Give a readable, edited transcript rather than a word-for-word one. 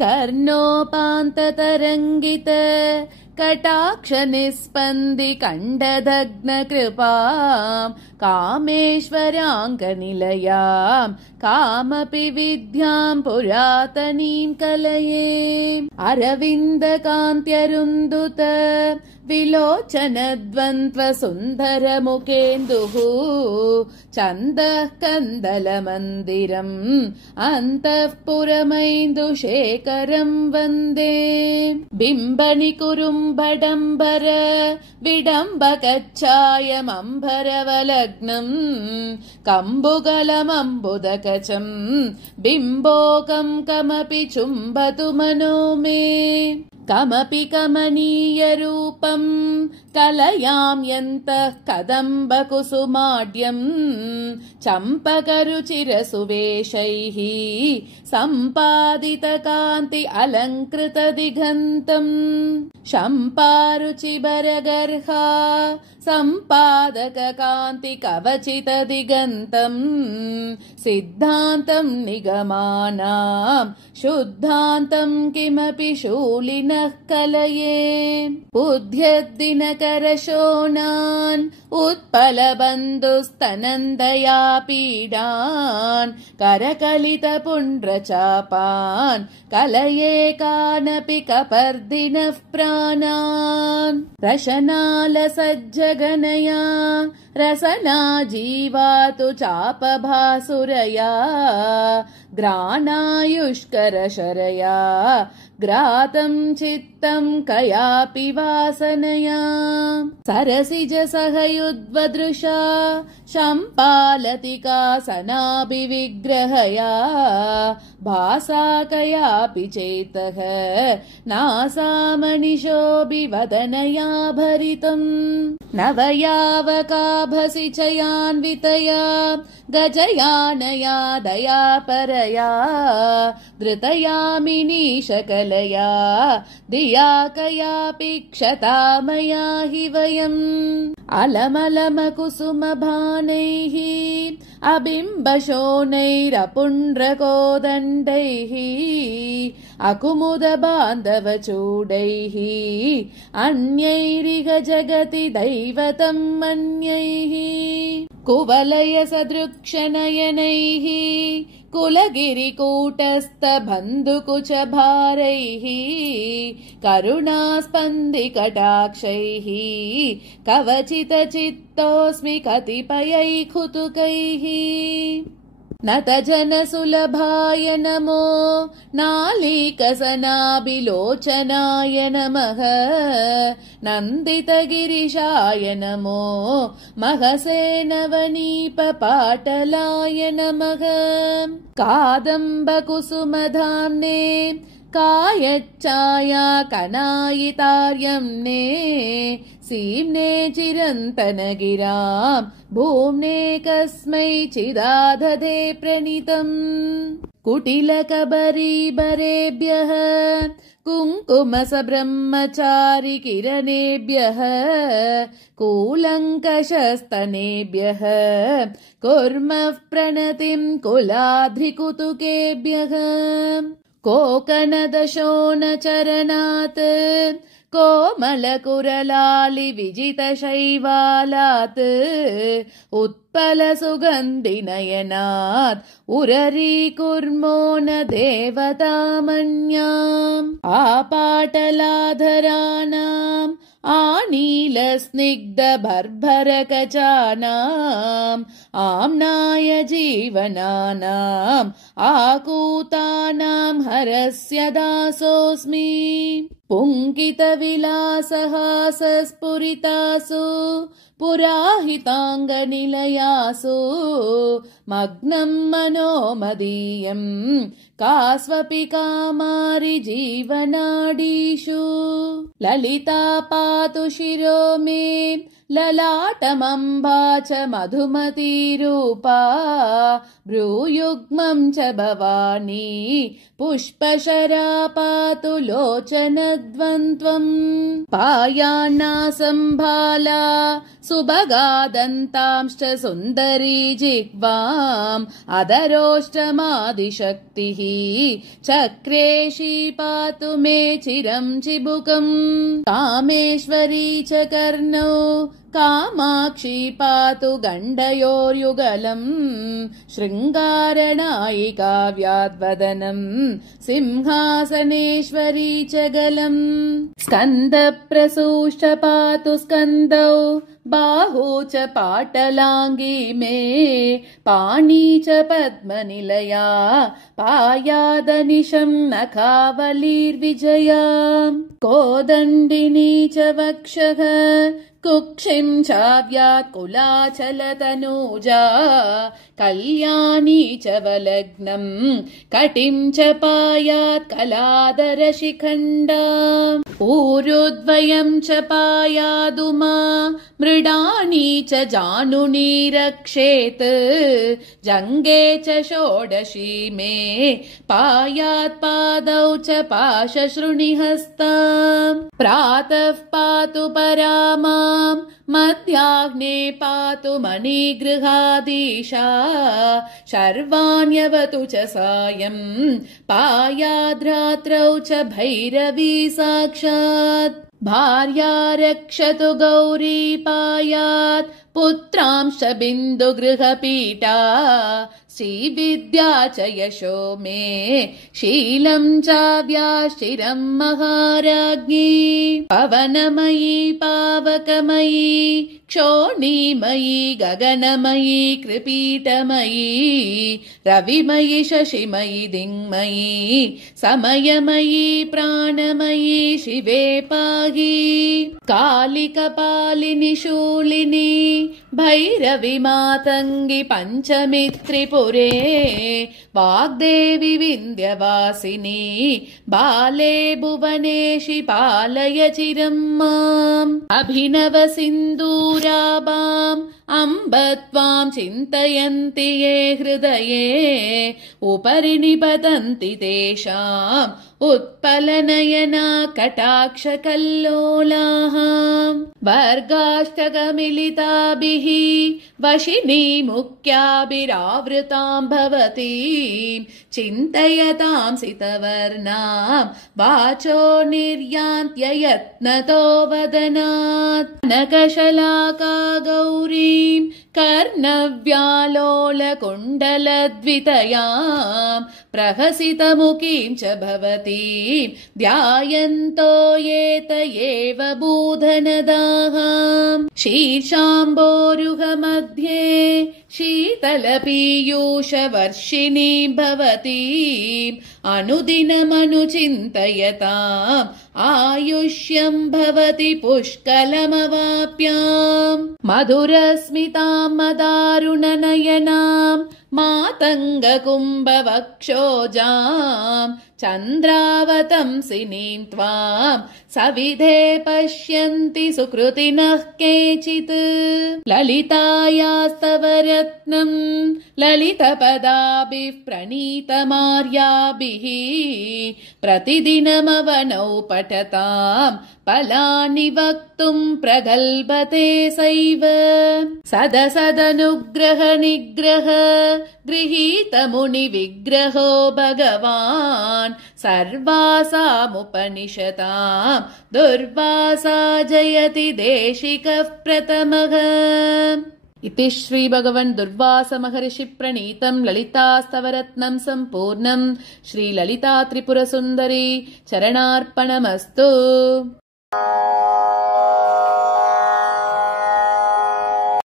कर्णोपान्ततरङ्गित कटाक्षनिस्पन्दिकण्डदग्नकृपाम् कामेश्वराङ्कनिलयाम् कामपि विद्याम् पुरातनीम् कलये अरविन्दकान्त्यरुन्दुत विलोचनद्वन्द्वसुन्दरमुकेन्दुः चन्दः कन्दलमन्दिरम् अन्तःपुरमैन्दुशेखरम् वन्दे बिम्बनिकुरुम्बडम्बर विडम्बकच्छायमम्बरवलग्नम् कम्बुगलमम्बुदकचम् बिम्बोकम् कमपि चुम्बतु मनो मे कमपि कमनीयरूपम् कलयाम्यन्तः कदम्बकुसुमाढ्यम् चम्पकरुचिरसुवेशैः सम्पादितकान्ति अलङ्कृतदिगन्तम् शम्पारुचिबरगर्हा सम्पादककान्ति कवचितदिगन्तम् सिद्धान्तम् निगमानाम् शुद्धान्तम् किमपि शूलिनः कलये उद्यद्दिनकरशोणान् उत्पलबन्धुस्तनन्दया पीडान् करकलितपुण्ड्रचापान् कलये कानपि कपर्दिनः प्राणान् रशनालसज्जगनया रसना जीवातु चापभासुरया ग्राणायुष्करशरया ग्रातम् चित्तम् कयापि वासनया सरसिजसहयुद्वदृशा शम्पालतिकासनाभिविग्रहया भासा कयापि चेतः नासामनिशोऽभिवदनया भरितम् नवयावकाभसि चयान्वितया गजयानया दयापरया धृतयामिनीशकलया दिया कयापि क्षतामया हि वयम् अलमलमकुसुमभानैः अबिम्बशोनैरपुण्ड्रकोदण्डैः अकुमुदबान्धवचूडैः अन्यैरिह जगति दैवतम् मन्यैः कुवलयसदृक्षनयनैः कुलगिरिकूटस्थबन्धुकुचभारैः करुणास्पन्दिकटाक्षैः कवचितचित्तोऽस्मि कतिपयैकुतुकैः नतजनसुलभाय नमो नालीकसनाभिलोचनाय नमः नन्दितगिरिशाय नमो महसे नवनीपपाटलाय नमः कादम्बकुसुमधाम्ने कायच्चाया कनायितार्यम्ने सीम्ने चिरन्तनगिराम् भूम्ने कस्मै चिदादधे प्रणीतम् कुटिलकबरीबरेभ्यः कुङ्कुमसब्रह्मचारि किरणेभ्यः कूलङ्कषस्तनेभ्यः कुर्मः प्रणतिम् कुलाद्रिकुतुकेभ्यः कोकनदशोणचरणात् कोमलकुरलालिविजितशैवालात् उत्पलसुगन्धिनयनात् उररीकुर्मो न देवतामन्याम् आपाटलाधराणाम् आनीलस्निग्धबर्भरकचानाम् आम्नाय जीवनानाम् आकूतानाम् हरस्य दासोऽस्मि पुङ्कितविलासहासस्फुरितासु पुराहिताङ्गनिलयासु मग्नम् मनो मदीयम् कास्वपि कामारि जीवनाडीषु ललिता पातु शिरो मे ललाटमम्बा च मधुमती रूपा भ्रूयुग्मम् च भवानी पुष्पशरा पातु लोचनद्वन्द्वम् पायान्नासम्भाला सुभगा दन्तांश्च सुन्दरी जिह्वा माम् अधरोष्टमादिशक्तिः चक्रेशी पातु मे चिरं चिबुकम् कामेश्वरी च कर्णौ कामाक्षी पातु गण्डयोर्युगलम् शृङ्गारनायिका व्याद्वदनम् सिंहासनेश्वरी च गलम् स्कन्दप्रसूष्ट पातु स्कन्दौ बाहू च पाटलाङ्गी मे पाणी च पद्मनिलया पायादनिशम् नखावलीर्विजया कोदण्डिनी च वक्षः कुक्षिं चाव्यात् कुलाचलतनूजा कल्याणी च वलग्नम् कटिं च पायात् कलादरशिखण्डा ऊरुद्वयं च पायादुमा मृडानी च जानुनी रक्षेत् जङ्गे च षोडशी मे पायात् पादौ च पाशशृणिहस्ता प्रातः पातु परा माम् मध्याह्ने पातु मणिगृहाधीशा शर्वाण्यवतु च सायम् पायाद्रात्रौ च भैरवी साक्षात् भार्या रक्षतु गौरी पायात् पुत्रांश बिन्दुगृहपीठा श्रीविद्या च यशो मे शीलं चाव्याश्चिरं महाराज्ञी पवनमयी पावकमयी क्षोणीमयी गगनमयी कृपीटमयी रविमयी शशिमयी दिङ्मयी समयमयी प्राणमयी शिवे पाहि कालिकपालिनि शूलिनी भैरवी मातङ्गी पञ्चमी त्रिपुरे वाग्देवी विन्ध्यवासिनी बाले भुवनेशि पालय चिरं माम् अभिनव सिन्दूराभाम् अम्ब त्वां चिन्तयन्ति ये हृदये उपरि निपतन्ति तेषाम् उत्पलनयना कटाक्षकल्लोलाः वर्गाष्टकमिलिताभिः वशिनी मुख्याभिरावृतां भवतीं चिन्तयतां सितवर्णां वाचो निर्यान्त्ययत्नतो वदनात् कनकशलाका गौरीं कर्णव्यालोलकुण्डलद्वितयां प्रहसितमुखीं च भवतीं ध्यायन्तो येत एव बूधनदाहाम् शीर्षाम्बोरुहमध्ये शीतलपीयूषवर्षिणी भवतीम् अनुदिनमनुचिन्तयताम् आयुष्यं भवति पुष्कलमवाप्याम् मधुरस्मितां मदारुणनयनाम् मातङ्गकुम्भवक्षोजाम् चन्द्रावतंसिनीं त्वां सविधे पश्यन्ति सुकृतिनः केचित् ललितायास्तव रत्नम् ललितपदाभिः प्रणीतमार्याभिः प्रतिदिनमवनौ पठताम् फलानि वक्तुं प्रगल्भते सैव सदसदनुग्रह निग्रह गृहीतमुनिविग्रहो भगवान् सर्वासामुपनिषताम् दुर्वासा जयति देशिकः प्रथमः इति श्री भगवन् दुर्वास महर्षि प्रणीतं ललितास्तवरत्नं सम्पूर्णं श्री ललिता त्रिपुर सुन्दरी चरणार्पणमस्तु।